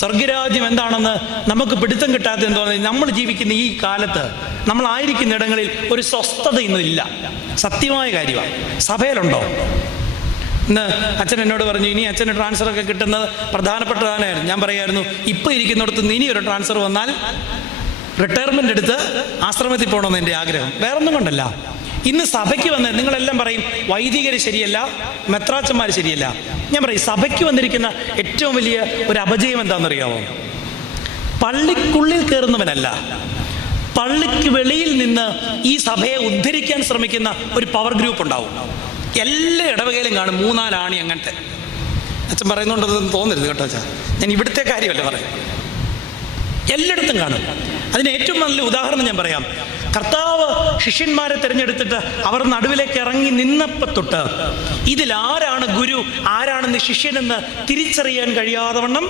സ്വർഗരാജ്യം എന്താണെന്ന് നമുക്ക് പിടുത്തം കിട്ടാത്ത എന്തോന്ന്, നമ്മൾ ജീവിക്കുന്ന ഈ കാലത്ത് നമ്മളായിരിക്കുന്ന ഇടങ്ങളിൽ ഒരു സ്വസ്ഥത ഇന്നില്ല. സത്യമായ കാര്യമാണ്. സഭയിലുണ്ടോ? ഇന്ന് അച്ഛൻ എന്നോട് പറഞ്ഞു, ഇനി അച്ഛന് ട്രാൻസ്ഫറൊക്കെ കിട്ടുന്നത് പ്രധാനപ്പെട്ടതാണ്. ഞാൻ പറയായിരുന്നു, ഇപ്പം ഇരിക്കുന്നിടത്ത് ഇനി ഒരു ട്രാൻസ്ഫർ വന്നാൽ റിട്ടയർമെൻ്റ് എടുത്ത് ആശ്രമത്തിൽ പോകണമെന്ന് എൻ്റെ ആഗ്രഹം. വേറൊന്നും കൊണ്ടല്ല. ഇന്ന് സഭയ്ക്ക് വന്ന് നിങ്ങളെല്ലാം പറയും വൈദികർ ശരിയല്ല, മെത്രാച്ചന്മാർ ശരിയല്ല. ഞാൻ പറയും, സഭയ്ക്ക് വന്നിരിക്കുന്ന ഏറ്റവും വലിയ ഒരു അപജയം എന്താണെന്നറിയാമോ? പള്ളിക്കുള്ളിൽ കയറുന്നവനല്ല, പള്ളിക്ക് വെളിയിൽ നിന്ന് ഈ സഭയെ ഉദ്ധരിക്കാൻ ശ്രമിക്കുന്ന ഒരു പവർ ഗ്രൂപ്പ് ഉണ്ടാവും. എല്ലാ ഇടവകയിലും കാണും 3-4 ആണി അങ്ങനത്തെ. അച്ഛൻ പറയുന്നുണ്ടെന്ന് തോന്നരുത് കേട്ടോ അച്ഛാ, ഞാൻ ഇവിടുത്തെ കാര്യമല്ല പറയാം, എല്ലായിടത്തും കാണും. അതിന് ഏറ്റവും നല്ല ഉദാഹരണം ഞാൻ പറയാം. കർത്താവ് ശിഷ്യന്മാരെ തിരഞ്ഞെടുത്തിട്ട് അവർ നടുവിലേക്ക് ഇറങ്ങി നിന്നപ്പോൾ തൊട്ട് ഇതിലാരാണ് ഗുരു, ആരാണെന്ന് ശിഷ്യനെന്ന് തിരിച്ചറിയാൻ കഴിയാതെ വണ്ണം